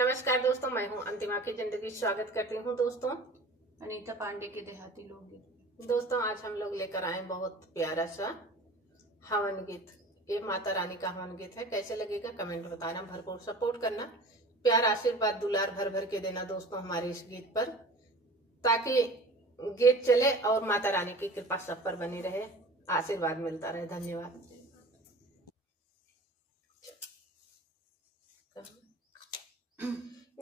नमस्कार दोस्तों, मैं हूं अंतिमा की जिंदगी। स्वागत करती हूं दोस्तों अनीता पांडे के देहाती लोकगीत। दोस्तों आज हम लोग लेकर आए बहुत प्यारा सा हवन गीत। ये माता रानी का हवन गीत है। कैसे लगेगा कमेंट बताना, भरपूर सपोर्ट करना, प्यार आशीर्वाद दुलार भर भर के देना दोस्तों हमारे इस गीत पर, ताकि गीत चले और माता रानी की कृपा सब पर बनी रहे, आशीर्वाद मिलता रहे। धन्यवाद।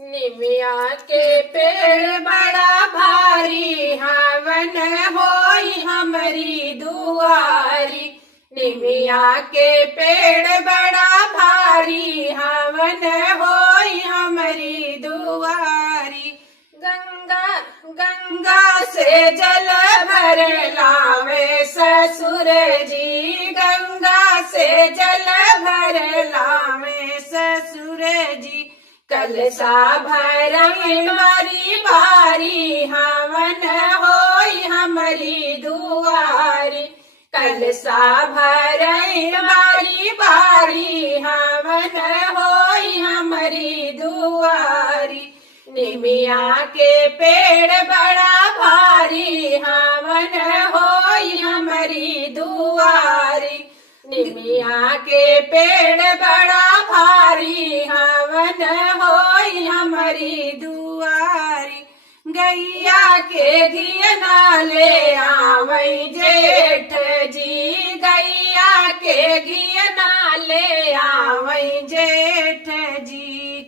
निमिया के पेड़ बड़ा भारी, हवन होई हमारी दुआरी। निमिया के पेड़ बड़ा भारी, हवन होई हमारी दुआरी। गंगा गंगा से जल भर लावे ससुर जी, गंगा से जल भर लावे ससुर जी। कलसा भरई बारी बारी, हवन होई हमारी दुआरी। कलसा भरई बारी बारी, हवन होई हमारी दुआरी। निमिया के पेड़ बड़ा भारी, हवन होई हमारी दुआरी। निमिया के पेड़ बड़ा भारी, हवन होई हमारी दुआरी। गैया के घियना ले आवई जेठ जी, गैया के घियना ले आवई जेठ जी।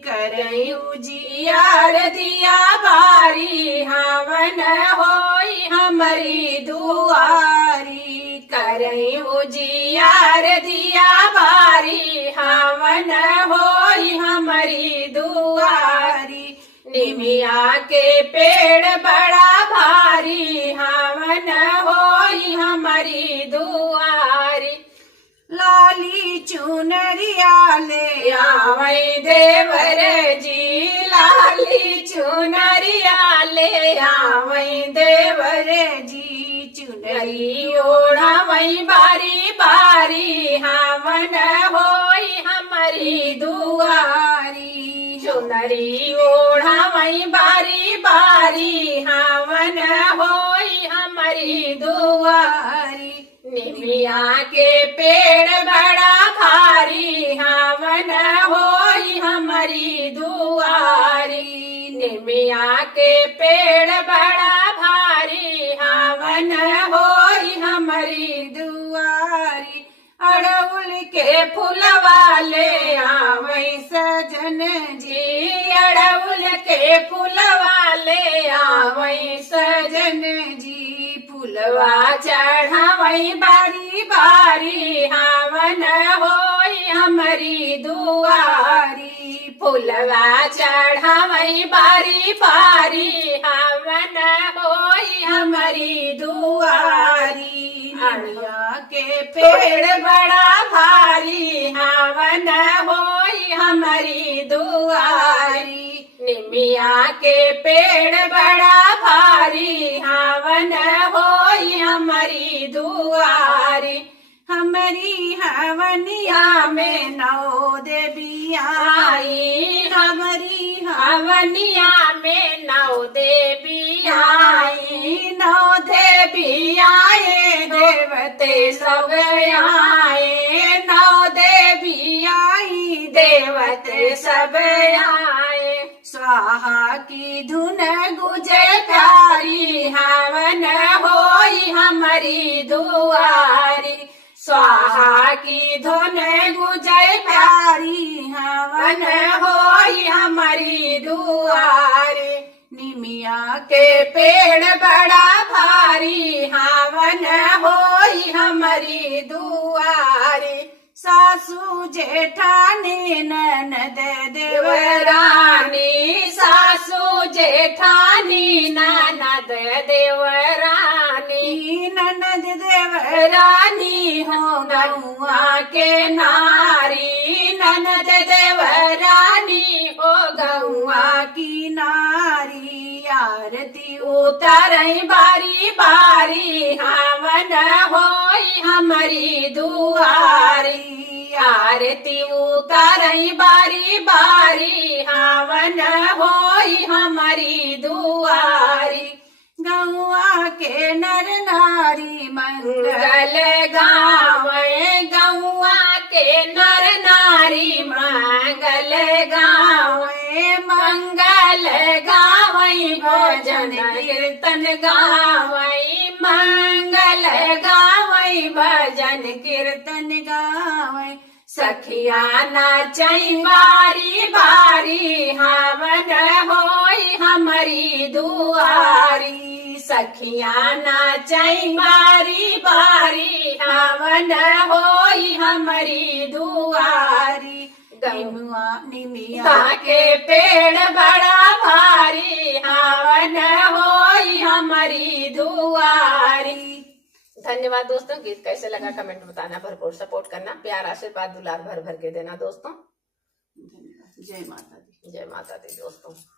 करई उजियार दिया बारी, हवन होई हमारी दुआरी। करई उजियार दिया बारी, हवन होई हमारी दुआरी। निमिया के पेड़ बड़ा भारी, हवन होई हमारी दुआरी। लाली चुनरिया ले आवई देवर जी, लाली चुनरिया ले आवई देवर जी। चुनरी ओढ़ावई बारी बारी, हवन होई हमारी दुआरी। चुनरी ओढ़ावई बारी बारी, हवन होई हमारी दुआरी। निमिया के पेड़ बड़ा भारी, हवन होई हमारी दुआरी। निमिया के पेड़ बड़ा भारी, हवन होई हमारी दुआरी। अड़उल के फूलवा ले आवई सजन जी, अड़उल के फूलवा ले आवई सजन जी। फूलवा चढ़ावई बारी बारी, हवन होई हमारी दुआरी। फूलवा चढ़ावई बारी बारी, हवन होई हमारी दुआरी। निमिया के पेड़ बड़ा भारी, हवन होई हमारी दुआरी। निमिया के पेड़ बड़ा भारी, हवन होई हमारी दुआरी। हमारी हवनिया में नौ देवी आई, हमारी हवनिया में नौ देवी आई। नौ देवी आए, देवते सब आए। नौ देवी आई, देवते सब आए। स्वाहा की धुन गुजे प्यारी, हवन होई हमारी दुआरी। स्वाहा की धुन गुजे प्यारी, हवन होई हमारी दुआरी। निमिया के पेड़ बड़ा भारी, हवन होई हमारी दुआरी। सासू जेठानी ननद देवरानी, सासू जेठानी ननद देवरानी। ननद देवरानी हो गौआ के नारी, ननद देवरानी हो गौआ की नारी। आरती उतारई बारी बारी, हवन होई हमारी दुआरी। आरती उतारई बारी बारी, हवन हवन होई हमारी दुआरी, गौआ के नर नारी मंगल गावे, गौआ के नर नारी मंगल गावे, मंगल गावई भजन कीर्तन गावई, मंगल गावई भजन कीर्तन गावई, सखिया नाचई बारी बारी, हवन होई हमारी दुआरी, सखिया नाचई बारी बारी, हवन होई हमारी दुआरी, निमिया के पेड़ बड़ा भारी, हवन होई हमारी दुआरी। धन्यवाद दोस्तों। गीत कैसे लगा कमेंट बताना, भरपूर सपोर्ट करना, प्यार आशीर्वाद दुलार भर भर के देना दोस्तों। जय माता दी। जय माता दी दोस्तों।